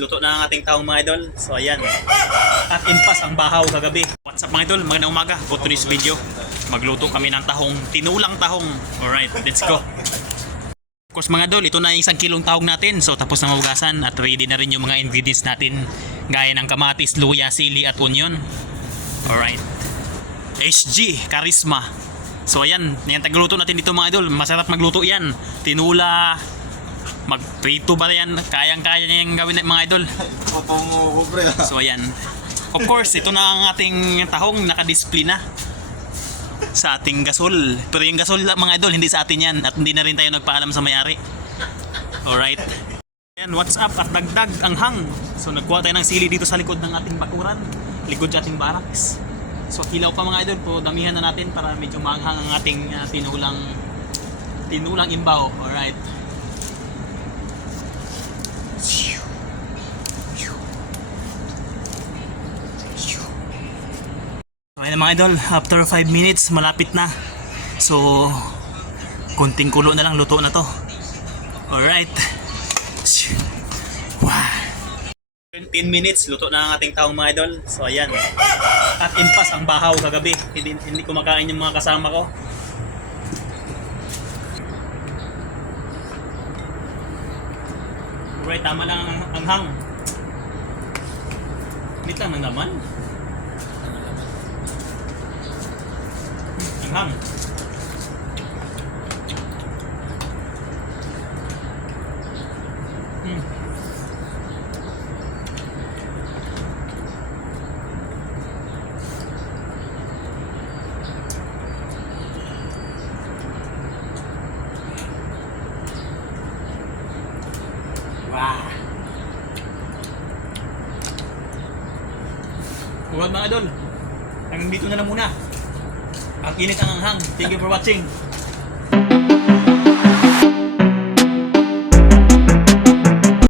Luto na ang ating taong mga idol. So ayan. At impas ang bahaw kagabi. What's up mga idol? Magandang umaga. For today's video, magluto kami ng tahong, tinulang tahong. Alright, let's go. Of course mga idol, ito na yung 1 kilong tahong natin. So tapos na mahugasan at ready na rin yung mga ingredients natin. Gaya ng kamatis, luya, sili at onion. Alright. HG, Charisma. So ayan, yan tagluto natin dito mga idol. Masarap magluto yan. Tinula, magprito ba yan? Kayang-kaya niya yung gawin ng mga idol. So ayan. Of course, ito na ang ating tahong nakadisplay na sa ating gasol. Pero yung gasol mga idol, hindi sa atin yan. At hindi na rin tayo nagpaalam sa may-ari. Alright. Ayan, what's up? At dagdag ang hang. So nagkuha tayo ng sili dito sa likod ng ating bakuran. Likod sa ating barracks. So hilaw pa mga idol. So damihan na natin para medyo maanghang ang ating tinulang imbaw. Alright. Okay na mga idol, after 5 minutes malapit na. So konting kulo na lang, luto na to. Alright. Wow. 10 minutes, luto na ang ating taong mga idol. So ayan. At impas ang bahaw kagabi. Hindi kumakain yung mga kasama ko. Alright, tama lang ang anghang. Wait lang ng naman. Anghang. Wow. Huwag mga idol. Hanggang dito na lang muna. Ang init ang anghang. Thank you for watching.